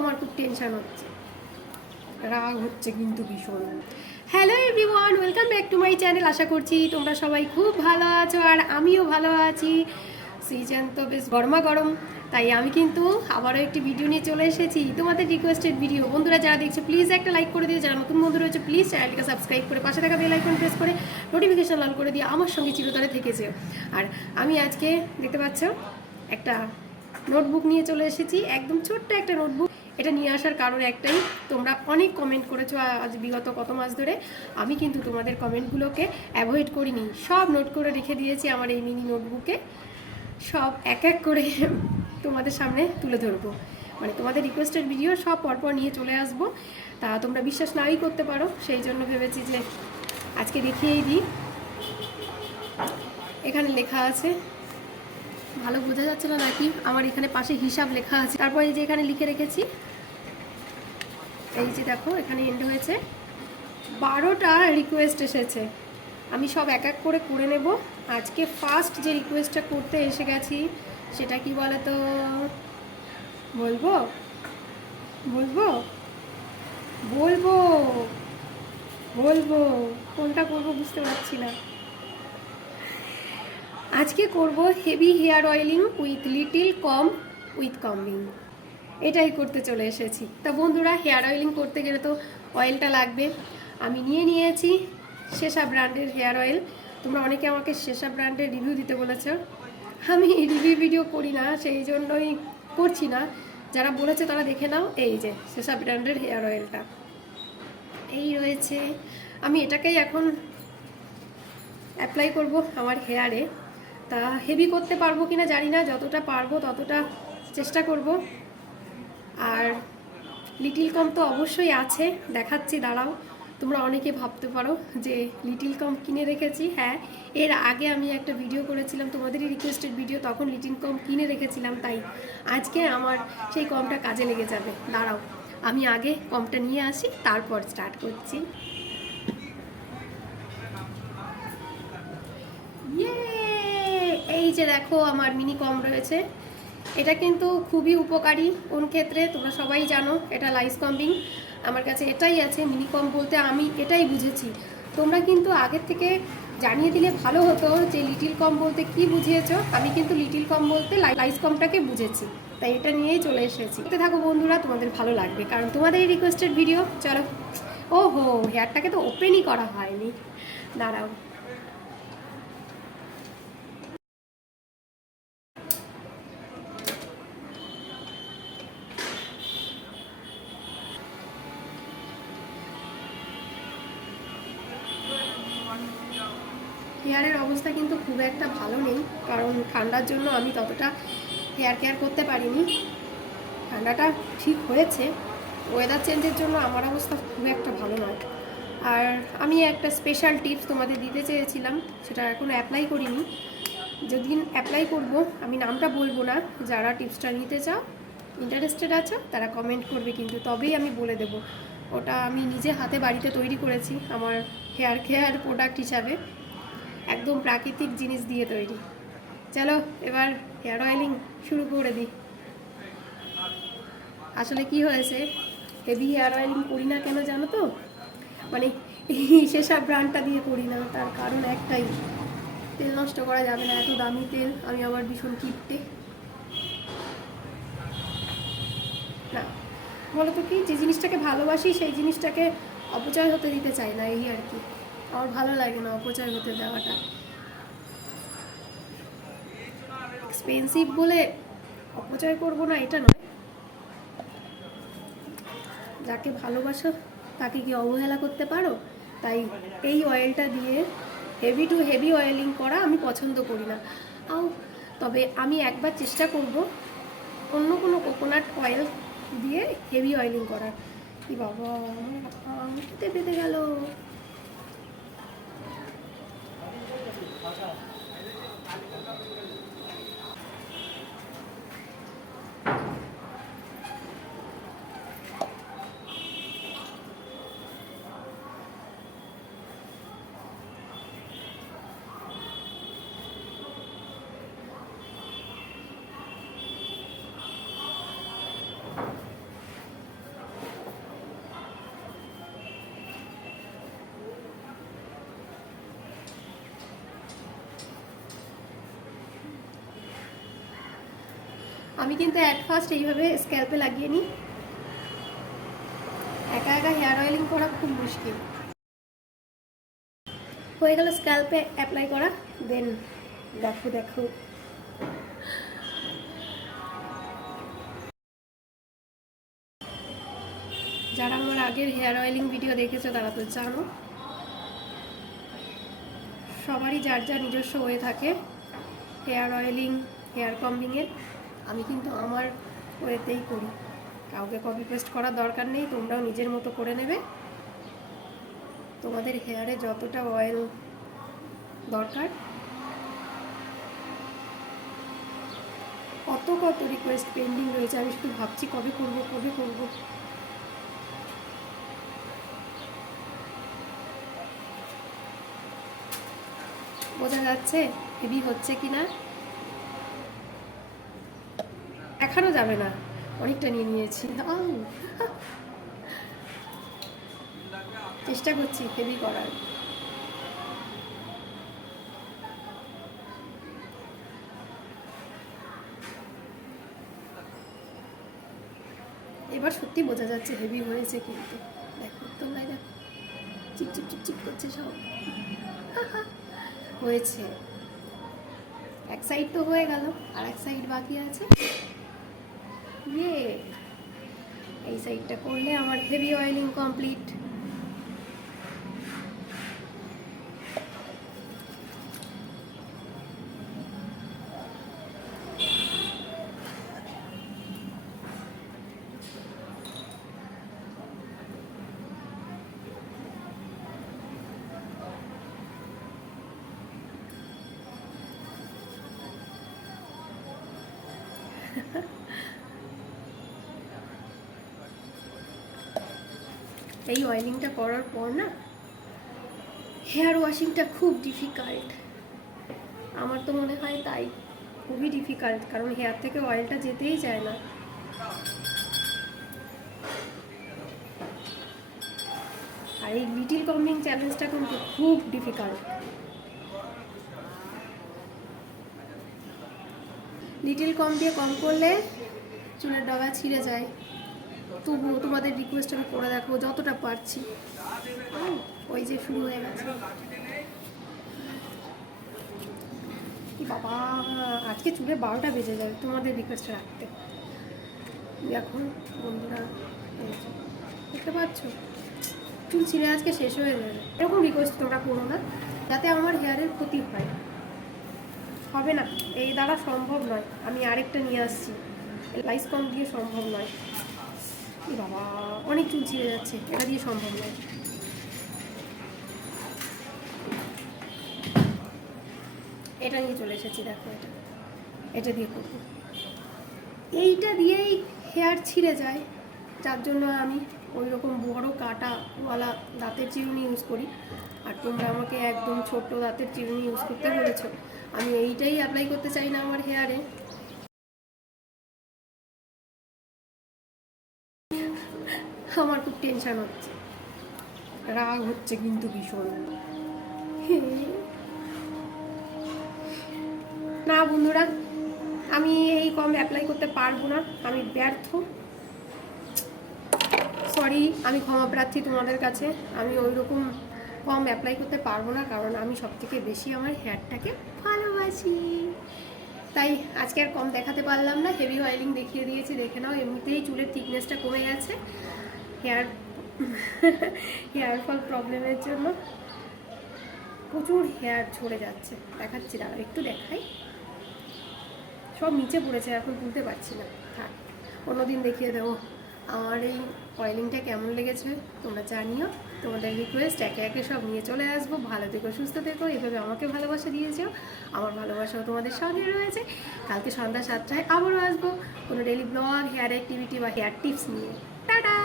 আমার খুব টেনশন হচ্ছে, রাগ হচ্ছে কিন্তু ভীষণ। Hello everyone, welcome back to my channel. আশা করছি তোমরা সবাই খুব ভালো আছো আর আমিও ভালো আছি। সিজন তো বেশ গরমা গরম, তাই আমি কিন্তু আবারও একটি ভিডিও নিয়ে চলে এসেছি, তোমাদের রিকোয়েস্টেড ভিডিও। বন্ধুরা যারা দেখছে প্লিজ একটা লাইক করে দিও, যারা নতুন বন্ধু রয়েছে প্লিজ চ্যানেলটিকে সাবস্ক্রাইব করে পাশে থাকা বেল আইকন প্রেস করে নোটিফিকেশন অন করে দিয়ে আমার সঙ্গে চিরতরে থেকেছে। আর আমি আজকে দেখতে পাচ্ছ একটা নোটবুক নিয়ে চলে এসেছি, একদম ছোট্ট একটা নোটবুক। এটা নিয়ে আসার কারণ একটাই, তোমরা অনেক কমেন্ট করেছো আজ বিগত কত মাস ধরে। আমি কিন্তু তোমাদের কমেন্টগুলোকে অ্যাভয়েড করিনি, সব নোট করে রেখে দিয়েছি আমার এই মিনি নোটবুকে। সব এক এক করে তোমাদের সামনে তুলে ধরবো, মানে তোমাদের রিকোয়েস্টেড ভিডিও সব পরপর নিয়ে চলে আসবো। তা তোমরা বিশ্বাস নাই করতে পারো, সেই জন্য ভেবেছি যে আজকে দেখিয়েই দিই। এখানে লেখা আছে, ভালো বোঝা যাচ্ছে না নাকি, আমার এখানে পাশে হিসাব লেখা আছে। তারপর এই যে এখানে লিখে রেখেছি, এই যে দেখো এখানে এন্ড হয়েছে, 12টা রিকোয়েস্ট এসেছে। আমি সব এক এক করে করে নেব। আজকে ফার্স্ট যে রিকোয়েস্টটা করতে এসে গেছি সেটা কি বলে তো, বলবো বলবো বলবো বলবো কোনটা করবো বুঝতে পারছি না। আজকে করব heavy hair oiling with little comb with combing, এটাই করতে চলে এসেছি। তা বন্ধুরা, হেয়ার অয়েলিং করতে গেলে তো অয়েলটা লাগবে। আমি নিয়ে নিয়েছি শেষা ব্র্যান্ডের হেয়ার অয়েল। তোমরা অনেকে আমাকে শেষা ব্র্যান্ডের রিভিউ দিতে বলেছো, আমি রিভিউ ভিডিও করি না, সেই জন্যই করছি না। যারা বলেছে তারা দেখে নাও। এই যে শেষা ব্র্যান্ডের হেয়ার অয়েলটা এই রয়েছে, আমি এটাকেই এখন অ্যাপ্লাই করব আমার হেয়ারে। তা হেভি করতে পারবো কিনা জানি না, যতটা পারবো ততটা চেষ্টা করব। আর লিটিল কম তো অবশ্যই আছে, দেখাচ্ছি দাঁড়াও। তোমরা অনেকে ভাবতে পারো যে লিটিল কম কিনে রেখেছি। হ্যাঁ, এর আগে আমি একটা ভিডিও করেছিলাম, তোমাদেরই রিকোয়েস্টেড ভিডিও, তখন লিটিল কম কিনে রেখেছিলাম, তাই আজকে আমার সেই কমটা কাজে লেগে যাবে। দাঁড়াও, আমি আগে কমটা নিয়ে আসি, তারপর স্টার্ট করছি। এই যে দেখো আমার মিনি কম রয়েছে। এটা কিন্তু খুবই উপকারী কোন ক্ষেত্রে তোমরা সবাই জানো, এটা লাইস কম্বিং। আমার কাছে এটাই আছে, মিনি কম বলতে আমি এটাই বুঝেছি। তোমরা কিন্তু আগের থেকে জানিয়ে দিলে ভালো হতো যে লিটিল কম বলতে কি বুঝিয়েছো। আমি কিন্তু লিটিল কম বলতে লাইস কমটাকে বুঝেছি, তাই এটা নিয়েই চলে এসেছি। দেখতে থাকো বন্ধুরা, তোমাদের ভালো লাগবে, কারণ তোমাদের এই রিকোয়েস্টেড ভিডিও। চলো। ওহো, হেয়ারটাকে তো ওপেনই করা হয়নি, দাঁড়াও। হেয়ারের অবস্থা কিন্তু খুব একটা ভালো নেই, কারণ ঠান্ডার জন্য আমি ততটা হেয়ার কেয়ার করতে পারিনি। ঠান্ডাটা ঠিক হয়েছে, ওয়েদার চেঞ্জের জন্য আমার অবস্থা খুব একটা ভালো নয়। আর আমি একটা স্পেশাল টিপস তোমাদের দিতে চেয়েছিলাম, সেটা এখনও অ্যাপ্লাই করিনি। যেদিন অ্যাপ্লাই করব, আমি নামটা বলবো না, যারা টিপসটা নিতে চাও, ইন্টারেস্টেড আছো, তারা কমেন্ট করবে, কিন্তু তবেই আমি বলে দেব। ওটা আমি নিজে হাতে বাড়িতে তৈরি করেছি আমার হেয়ার কেয়ার প্রোডাক্ট হিসাবে, একদম প্রাকৃতিক জিনিস দিয়ে তৈরি। চলো এবার হেয়ার অয়েলিং শুরু করে দিই। আসলে কি হয়েছে, হেভি হেয়ার অয়েলিং করি না কেন জানো তো, মানে সেসব ব্র্যান্ডটা দিয়ে করি না, তার কারণ একটাই, তেল নষ্ট করা যাবে না, এত দামি তেল, আমি আবার ভীষণ কিপটে না। বলো তো কি, যে জিনিসটাকে ভালোবাসি সেই জিনিসটাকে অপচয় হতে দিতে চাই না, এই আর কি। আমার ভালো লাগে না অপচয় হতে দেওয়াটা। এক্সপেন্সিভ বলে অপচয় করব না এটা নয়, যাকে ভালোবাসো তাকে কি অবহেলা করতে পারো? তাই এই অয়েলটা দিয়ে হেভি টু হেভি অয়েলিং করা আমি পছন্দ করি না। তবে আমি একবার চেষ্টা করব অন্য কোনো কোকোনাট অয়েল দিয়ে হেভি অয়েলিং করার। কি বাবা, আঙুলতে বেঁধে গেল। আমি কিন্তু অ্যাট ফার্স্ট এইভাবে স্ক্যাল্পে লাগিয়ে নিই। একা একা হেয়ার অয়েলিং করা খুব মুশকিল। হয়ে গেল স্ক্যাল্পে অ্যাপ্লাই করা। দেন দেখো দেখো, যারা আমার আগের হেয়ার অয়েলিং ভিডিও দেখেছো তারা তো জানো, সবারই যার যার নিজস্ব হয়ে থাকে হেয়ার অয়েলিং, হেয়ার কম্বিংয়ের। আমি কিন্তু আমার ওয়েতেই করি, কাউকে কপি পেস্ট করার দরকার নেই। তোমরাও নিজের মতো করে নেবে। তোমাদের হেয়ারে যতটা অয়েল দরকার, কত কত রিকোয়েস্ট পেন্ডিং রয়েছে, আমি শুধু ভাবছি কবে করবো কবে করবো। বোঝা যাচ্ছে হেভি হচ্ছে কি না? দেখানো যাবে না, অনেকটা নিয়ে নিয়েছি। চেষ্টা করছি হেভি করার। এবার সত্যি বোঝা যাচ্ছে হেভি হয়েছে, কিন্তু দেখো তোমরা, দেখো চিপচিপ চিপচিপ করছে সব। হয়েছে, এক সাইড তো হয়ে গেল, আর এক সাইড বাকি আছে। ইয়ে, এই সাইডটা করলে আমার হেভি অয়েলিং কমপ্লিট। এই অয়েলিংটা করার পর না হেয়ার ওয়াশিংটা খুব ডিফিকাল্ট, আমার তো মনে হয় তাই, খুবই ডিফিকাল্ট, কারণ হেয়ার থেকে অয়েলটা যেতেই চায় না। আর এই লিটিল কম্বিং চ্যালেঞ্জটা কিন্তু খুব ডিফিকাল্ট। লিটিল কম দিয়ে কম করলে চুলের ডগা ছিঁড়ে যায়। তবুও তোমাদের রিকোয়েস্ট আমি করে দেখো যতটা পারছি। ওই যে শুরু হয়ে গেছে, কি বাবা, আজকে চুলে 12টা বেজে যাবে তোমাদের রিকোয়েস্ট রাখতে। এখন বন্ধুরা দেখতে পাচ্ছ চুল ছিঁড়ে আজকে শেষ হয়ে যাবে। এরকম রিকোয়েস্ট তোমরা করো না, যাতে আমার হেয়ারের ক্ষতি হয়। হবে না, এই দ্বারা সম্ভব নয়। আমি আরেকটা নিয়ে আসছি, লাইস কম দিয়ে সম্ভব নয়। কি বাবা, অনেক চুল ছিঁড়ে যাচ্ছে, এটা দিয়ে সম্ভব নয়। এটা নিয়ে চলে এসেছি, দেখো এটা, এটা দিয়ে করবো। এইটা দিয়েই হেয়ার ছিঁড়ে যায়, যার জন্য আমি ওই রকম বড়ো কাঁটাওয়ালা দাঁতের চিরুনি ইউজ করি। আর তোমরা আমাকে একদম ছোট্ট দাঁতের চিরুনি ইউজ করতে বলেছো। আমি এইটাই অ্যাপ্লাই করতে চাই না আমার হেয়ারে। আমার খুব টেনশন হচ্ছে, রাগ হচ্ছে কিন্তু ভীষণ। না বন্ধুরা, আমি এই কম অ্যাপ্লাই করতে পারবো না, আমি ব্যর্থ। সরি, আমি ক্ষমা প্রার্থী তোমাদের কাছে। আমি ওই রকম কম অ্যাপ্লাই করতে পারবো না, কারণ আমি সবথেকে বেশি আমার হেয়ারটাকে ভালোবাসি। তাই আজকে আর কম দেখাতে পারলাম না, হেভি অয়েলিং দেখিয়ে দিয়েছি। দেখে নাও, এমনিতেই চুলের থিকনেসটা কমে গেছে হেয়ার ফল প্রবলেমের জন্য। প্রচুর হেয়ার ঝরে যাচ্ছে, দেখাচ্ছি, দাঁড়াও একটু দেখাই। সব নিচে পড়েছে, এখন তুলতে পারছি না, থাক অন্যদিন দেখিয়ে দেবো। আমার এই অয়েলিংটা কেমন লেগেছে তোমরা জানিও। তোমাদের রিকোয়েস্ট একে একে সব নিয়ে চলে আসবো। ভালো থেকো, সুস্থ থেকো, এভাবে আমাকে ভালোবাসা দিয়েছো, আমার ভালোবাসাও তোমাদের সঙ্গে রয়েছে। কালকে সন্ধ্যা 7টায় আবারও আসবো কোনো ডেলি ব্লগ, হেয়ার অ্যাক্টিভিটি বা হেয়ার টিপস নিয়ে। টাটা।